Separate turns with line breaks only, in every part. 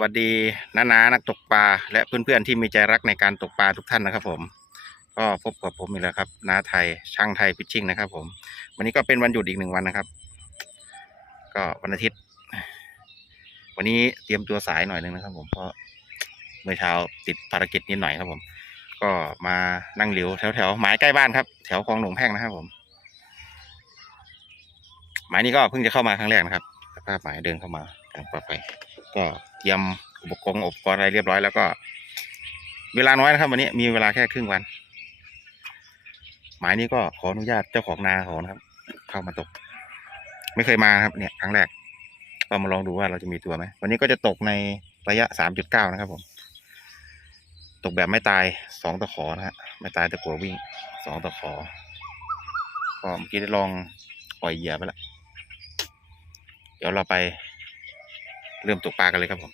สวัสดีน้านานักตกปลาและเพื่อนๆที่มีใจรักในการตกปลาทุกท่านนะครับ ผม ก็พบกับผมอีกแล้วครับน้าไทยช่างไทยพิชชิ่งนะครับ ผม วันนี้ก็เป็นวันหยุดอีกหนึ่งวันนะครับ ก็วันอาทิตย์ วันนี้เตรียมตัวสายหน่อยหนึงนะครับ ผมเพราะเมื่อเช้าติดภารกิจนิดหน่อยครับ ผม ก็มานั่งเหลียวแถวๆหมายใกล้บ้านครับ แถวคลองหนองแพ่งนะครับ ผม หมายนี้ก็เพิ่งจะเข้ามาครั้งแรกนะครับสภาพหมายเดินเข้ามาทางปลอดภัยก็ เตรียมอุปกรณ์อุปกรณ์อะไรเรียบร้อยแล้วก็ เวลาน้อยนะครับวันนี้มีเวลาแค่ครึ่งวัน หมายนี้ก็ขออนุญาตเจ้าของนาเขานะครับ เข้ามาตก ไม่เคยมาครับ เนี่ยครั้งแรกก็มาลองดูว่าเราจะมีตัวไหมวันนี้ก็จะตกในระยะสามจุดเก้านะครับ ผม ตกแบบไม่ตายสองตะขอนะฮะไม่ตายแต่กลัววิ่งสองตะขอก็เมื่อกี้ได้ลองปล่อยเหยื่อไปแล้วเดี๋ยวเราไป เริ่มตกปลากันเลยครับผม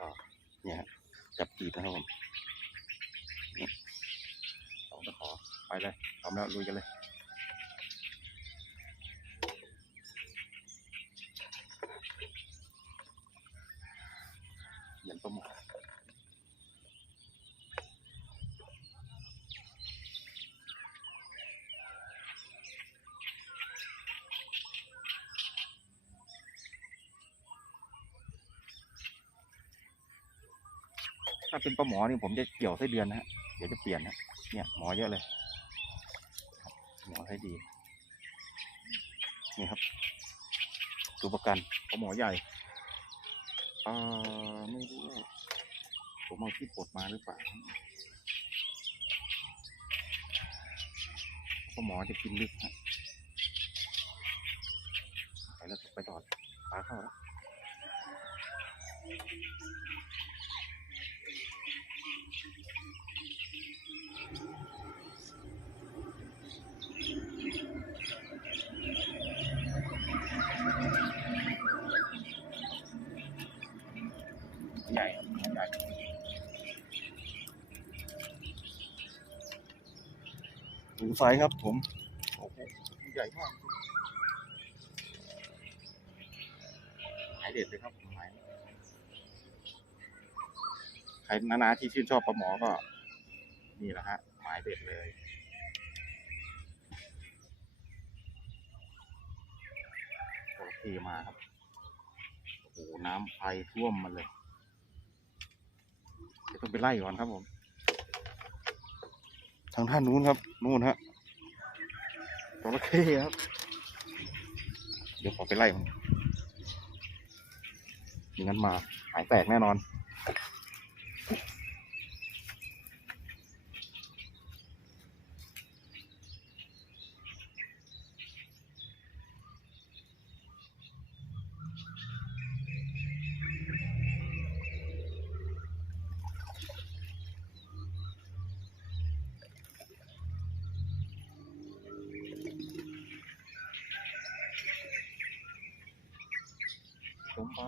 ก็เนี่ยฮะ จีบนะครับผมนี่สองตะขอไปเลยพร้อมแล้วลุยกันเลย เหยียนต้มหมอ ถ้าเป็หมอนี่ผมจะเกี่ยวไส้เดือนนะฮะเดี๋ยวจะเปลี่ยนนะเนี่ยหมอเยอะเลยหมอให้ดีนี่ครับตัวประกันปลาหมอใหญ่เอ่อไม่รู้ว่าผมเอาที่ปลดมาหรือเปล่าเพราหมอจะกินลึกฮะไปแล้วไปต่อปลาเข้าแล้วใหญ่ครับใหญ่ ถึงไฟครับผมโอ้โหใหญ่มากหมายเด็ดเลยครับหมายใครนาๆที่ชื่นชอบปลาหมอก็นี่แหละฮะหมายเด็ดเลยโอเคมาครับโอ้โหน้ำไฟท่วมมันเลยเดี๋ยวต้องไปไล่ก่อนครับผมางท่านนู้นครับ นู่นฮะจระเข้ครับ เดี๋ยวขอไปไล่มันไม่งั้นมา หายแตกแน่นอน ลงไป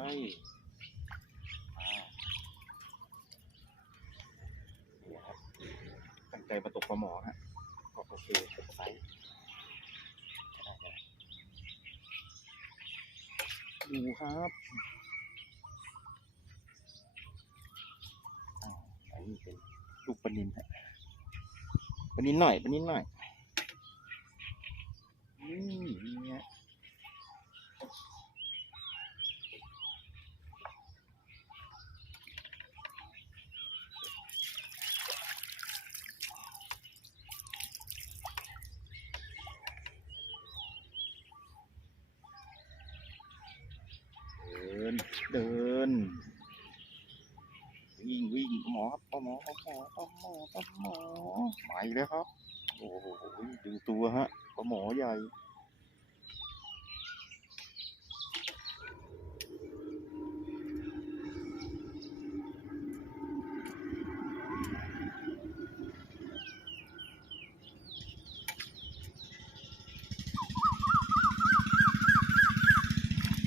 นี่ครับตั้งใจมาตกปลาหมอฮะก็โอเคไซส์ดูครับอันนี้เป็นลูกปนินฮะปนินหน่อยปนินหน่อยนี่เนี่ย เดิน เดิน วิ่งวิ่งปลาหม อครับปลาหมอปลาหมอปลาหมอปลาหมอมาอีกแล้วครับ โอ้โหดูตัวฮะปลาหมอใหญ่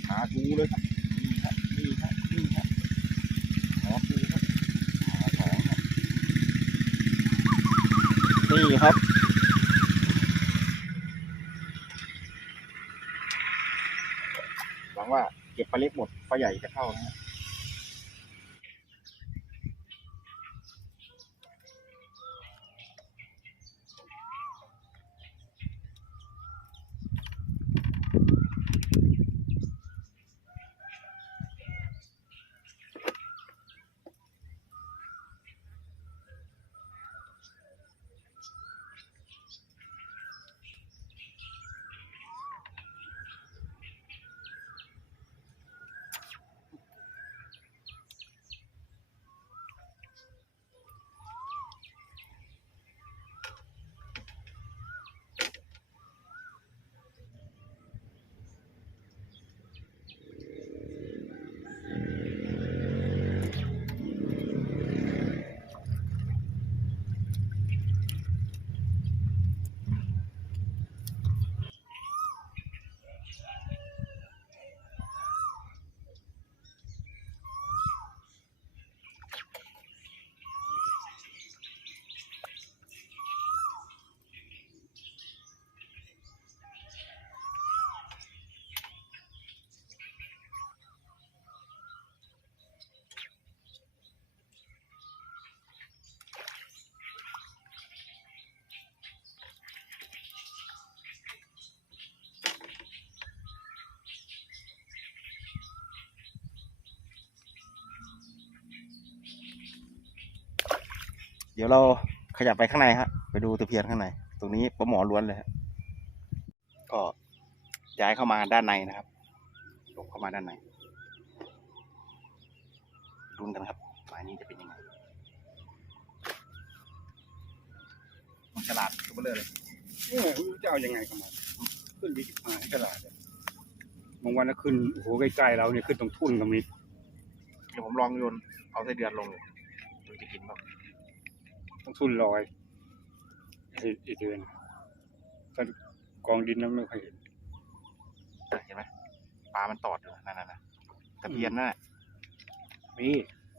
หาดูเลยครับ นี่ครับ นี่ครับหาดูครับหาสองครับ นี่ครับ หวังว่าเก็บปลาเล็กหมดปลาใหญ่จะเข้านะ เดี๋ยวเราขยับไปข้างในฮะไปดูตะเพียนข้างในตรงนี้ปลาหมอล้วนเลยฮะก็ย้ายเข้ามาด้านในนะครับหลบเข้ามาด้านในรุนกันครับหมายนี้จะเป็นยังไงมันฉลาดตัวเบลอเลย
เออไม่รู้จะเอายังไงกับมันขึ้นไปที่ผายตลาดอะบางวันก็ขึ้นโอ้โหใกล้ๆเราเนี่ยขึ้นตรงทุ่นกับมิด
เดี๋ยวผมลองโยนเอาไส้เดือนลงเลยดูจะกินเปล่า
ต้องทุ่นลอยไอ้ไอ้เดือนถ้ากองดินนั้นไม่ค่อยเห็น
อะเห็นไหมปลามันตอดอยู่นั่นน่ะนะตะเพียนนั่นน่ะ
มี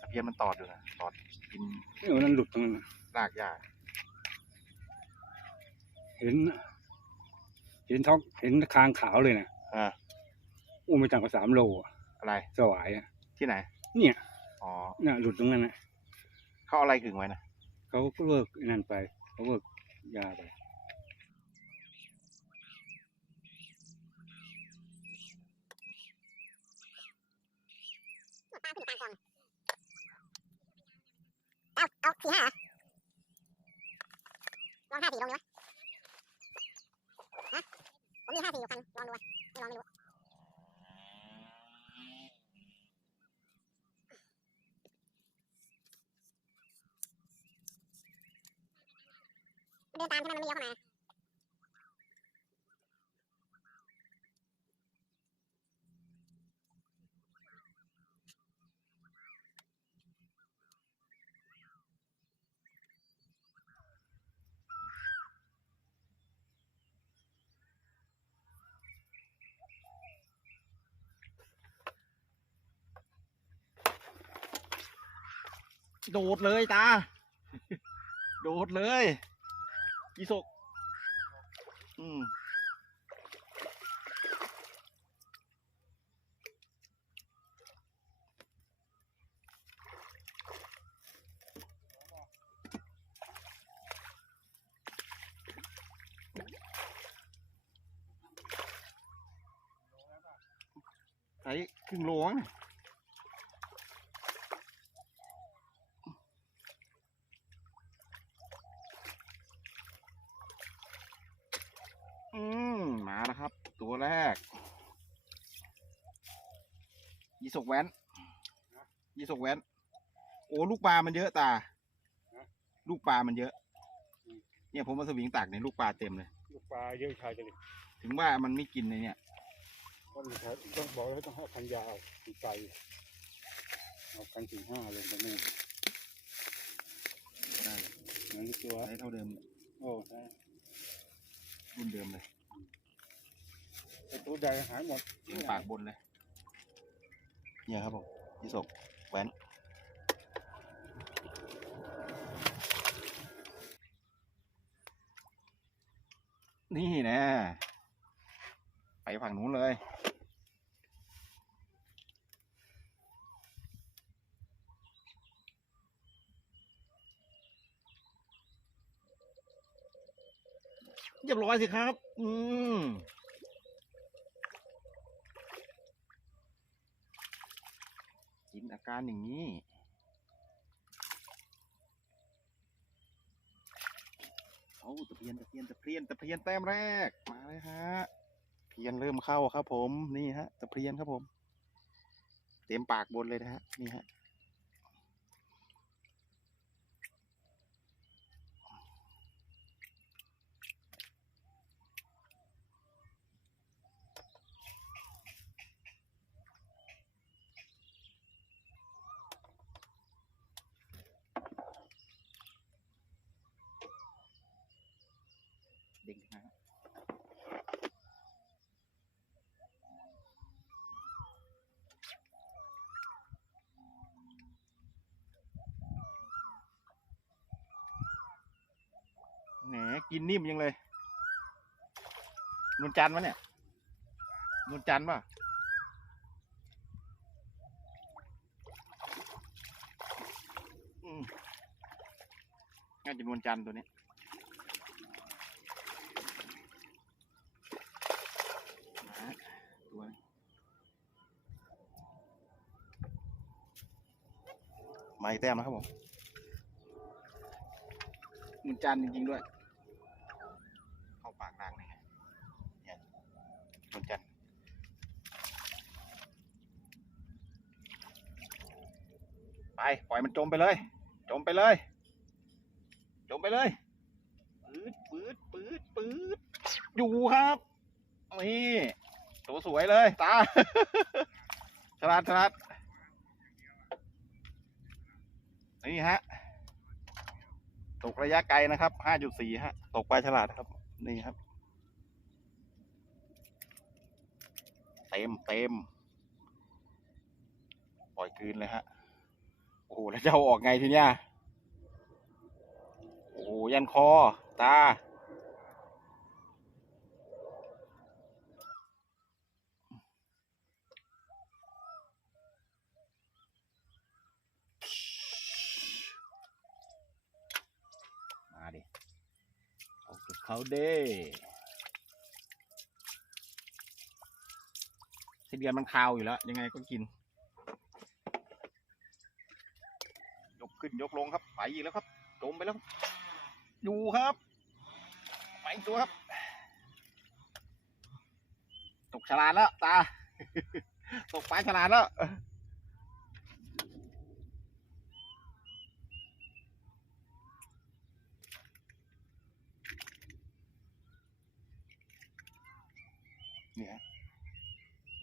ตะเพียนมันตอดอยู่นะตอดกิน
เออนั่นหลุดตรงนั้นน่ะ
รากหญ้า
เห็น เห็นท้องเห็นคางขาวเลยนะ
อ่า
อุ้มไปต่างกับสามโลอะ
อะไร
สวายอะ
ที่ไหน
เนี่ย
อ๋อ
น่ะหลุดตรงนั้นนะ
เขาเอาอะไรขึงไว้นะ
เขาก็เวิกนั่นไป เขาเวิกยาไป
เอาเอาสี่ห้าเหรอลองห้าสี่ลองดูวะฮะผมมีห้าสี่อยู่คันลองดูวะไม่ลองไม่รู้มันเดินตามใช่ไหมมันไม่เลี้ยวเข้ามา
โดดเลยตา โดดเลยอีสกอืมใส่ครึ่งโลงเนี่ย อืมมาแล้วครับ ตัวแรก ยี สกแว้นยีสกแว้น โอ้ลูกปลามันเยอะตา ลูกปลามันเยอะ เนี่ยผมมาสวิงตักเนี่ยลูกปลาเต็มเลย
ลูกปลาเยอะชายจะเลย
ถึงว่ามันไม่กินเลยเนี่ย
ต้องต้องบอกแล้วต้องให้พันยาวตีไกลเอาพันสี่ห้าลงไปนู่น
ได้
นั่นตัว
ใช้เท่าเดิม
โอ้ใช่
รุ่นเดิมเลย
ไอ้ตัวใหญ่หายหมด
เลี้ยงปากบนเลย เนี่ยครับผมยี่สกแหวนนี่นะไปฝั่งนู้นเลย เรียบร้อยสิครับ อืม กินอาการอย่างนี้เอาตะเพียนตะเพียนตะเพียนตะเพียนแต้มแรก มาเลยฮะ เพียนเริ่มเข้าครับผม นี่ฮะตะเพียนครับผม เต็มปากบนเลยนะฮะ นี่ฮะ ด้งขึ้นมาฮะแหมกินนิ่มยังเลยนวลจันทร์วะเนี่ยนวลจันทร์ป่ะน่าจะนวลจันทร์ตัวนี้ นะตัวนี้ มาอีกแต้มนะครับผมมันจันทร์จริงๆด้วย เข้าปากนางเลยไงเนี่ยมันจันทร์ไปปล่อยมันจมไปเลย จมไปเลย จมไปเลยปืดปืดปืดปืดอยู่ครับนี่ตัวสวยเลยตาฉลาดฉลาด นี่ฮะ ตกระยะไกลนะครับ ห้าจุดสี่ฮะ ตกปลาฉลาดครับ นี่ครับ เต็มเต็ม ปล่อยคืนเลยฮะ โอ้โห แล้วจะเอาออกไงทีเนี้ย โอ้โห ยันคอ ตามาดิ เขาเด้ไส้เดือนมันคาวอยู่แล้ว ยังไงก็กิน ยกขึ้นยกลงครับ ไปอีกแล้วครับจมไปแล้ว อยู่ครับ ไปตัวครับ ตกฉลาดแล้ว ตา ตกปลาฉลาดแล้ว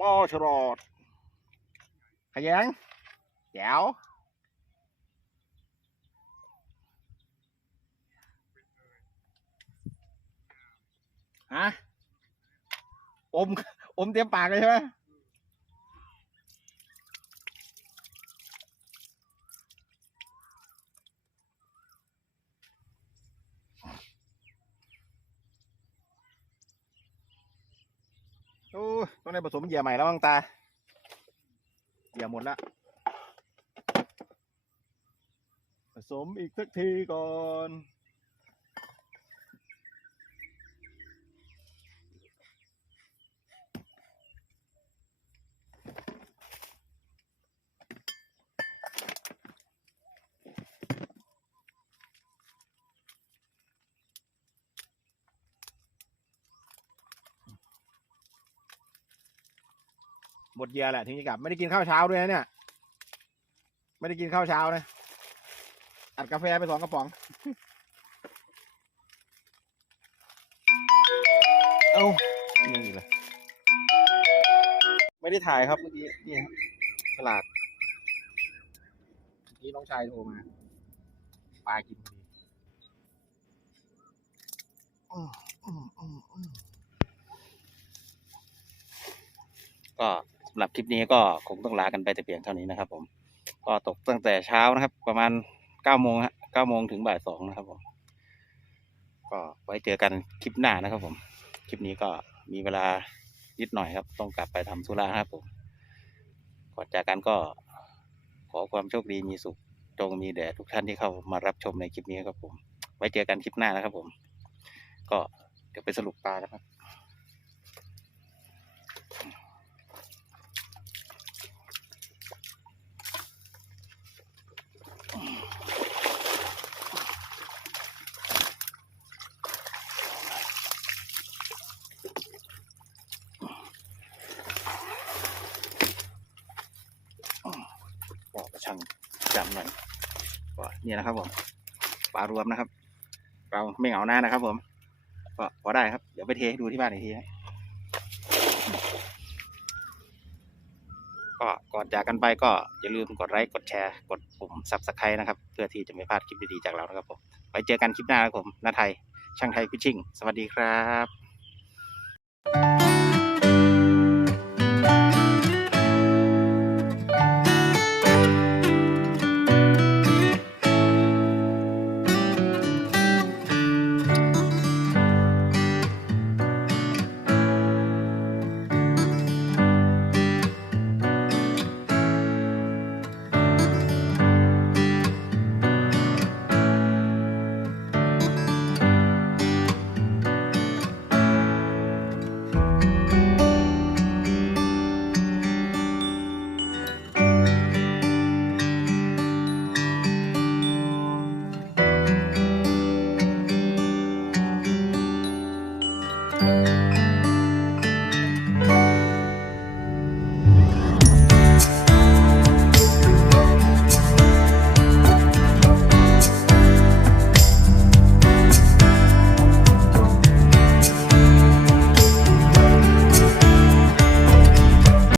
ป้อชรอดขยันแจ๋วฮะอม อมเต็มปากเลยใช่ไหม โอ้ต้องได้ผสมเหยื่อใหม่แล้วบ้างตาเหยื่อหมดละผสมอีกสักทีก่อน หมดเหยื่อแหละถึงจะกลับ ไม่ได้กินข้าวเช้าด้วยนะเนี่ย ไม่ได้กินข้าวเช้านะ อัดกาแฟไปสองกระป๋อง เอ้านี่เลยไม่ได้ถ่ายครับเมื่อกี้นี่ครับฉลาดเมื่อกี้น้องชายโทรมาปลากินพอดีอืมอืมอืมอืมก็สำหรับคลิปนี้ก็คงต้องลากันไปแต่เพียงเท่านี้นะครับ ผม ก็ตกตั้งแต่เช้านะครับ ประมาณเก้าโมงฮะเก้าโมงถึงบ่ายสองนะครับ ผม ก็ไว้เจอกันคลิปหน้านะครับ ผม คลิปนี้ก็มีเวลานิดหน่อยครับ ต้องกลับไปทำธุระนะครับผมก่อนจากกันก็ขอความโชคดีมีสุขจงมีแด่ทุกท่านที่เข้ามารับชมในคลิปนี้ครับผม ไว้เจอกันคลิปหน้านะครับผม ก็เดี๋ยวไปสรุปปลานะครับ ก็กระชังจำหน่อยก็ นี่นะครับผมปลารวมนะครับเราไม่เหงาหน้านะครับ ผมก็พอได้ครับ เดี๋ยวไปเทให้ดูที่บ้านอีกทีนะก็ก่อนจากกันไปก็อย่าลืมกดไลค์กดแชร์ กดปุ่ม subscribe นะครับ เพื่อที่จะไม่พลาดคลิปดีๆจากเรานะครับผมไว้เจอกันคลิปหน้าครับผมนาไทยช่างไทยพิชชิ่ง สวัสดีครับ